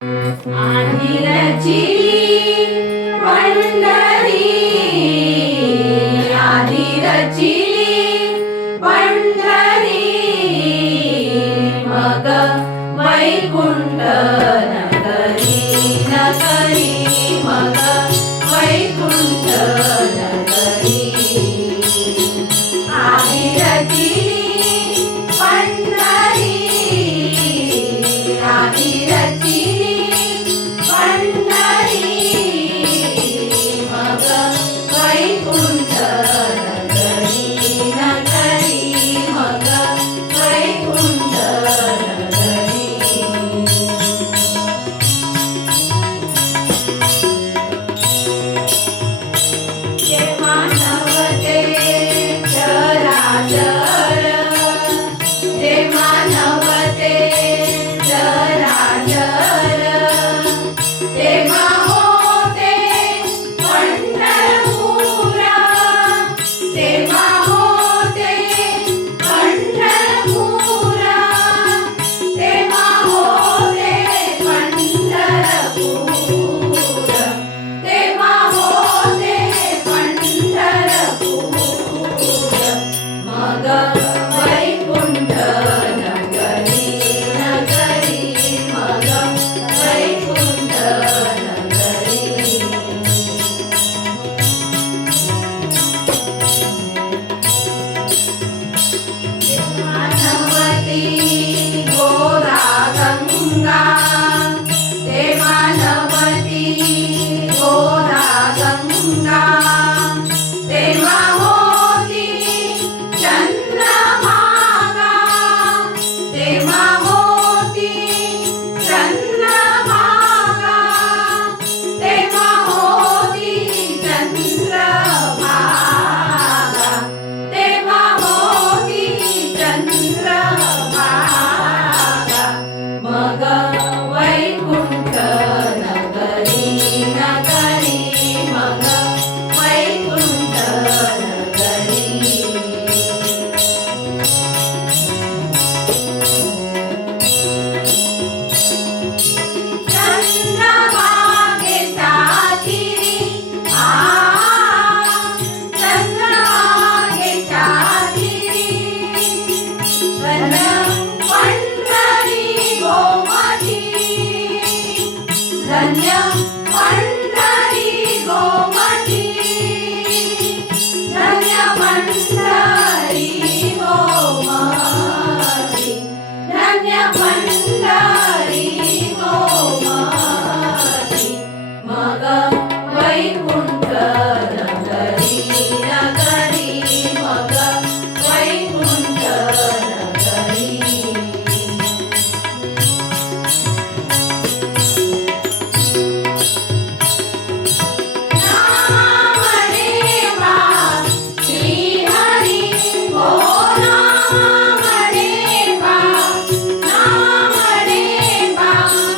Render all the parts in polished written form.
आदिरची पंढरी आदिरची पंढरी मग वैकुंठ नगरी नगरी मग वैकुंठ नगरी आदिरची पंढरी आदिरची पंढरी मग वैकुंठ नगरी नगरी मग वैकुंठ नगरी जेव्हा नवते चराचर जेव्हा नवते चराचर तेव्हा होते पंढरपुरा तेव्हा होते पंढरपुरा तेव्हा होते पंढरपूर तेव्हा होते पंढरपूर मग वैकुंठ नगरी नगरी मग वैकुंठ नगरी मानवती गोरा गंगा ते मानवती गोरा गंगा तेव्हा होती चंद्रभागा तेव्हा होती चंद्रभागा तेव्हा होती चंद्रभागा तेव्हा होती चंद्रभागा मग वैकुंठ नगरी नगरी मग वैकुंठ नगरी चंद्रभागेच्या तीरी चंद्रभागेच्या तीरी धन्य पंढरी गोमती धन्य पंढरी गोमती धन्य पंढरी गोमती धन्य पंढरी गोमती मग वैकुंठ नगरी नगरी मग वैकुंठ नगरी नामदेवा श्री हरी हो नामदेवा नामदेवा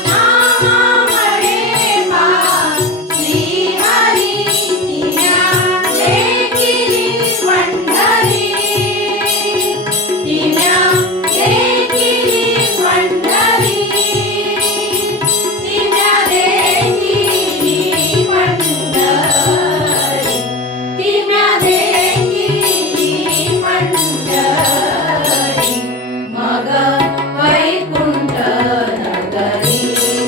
नामदेवा श्री हरी तिन्या देखिली पंढरी तिन्या देखिली पंढरी तिन्या देखिली पंढरी तिन्या देखिली पंढरी मग वैकुंठ नगरी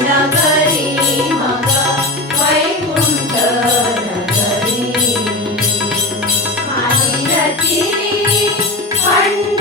नगरी मग वैकुंठ नगरी आदिरची पंढरी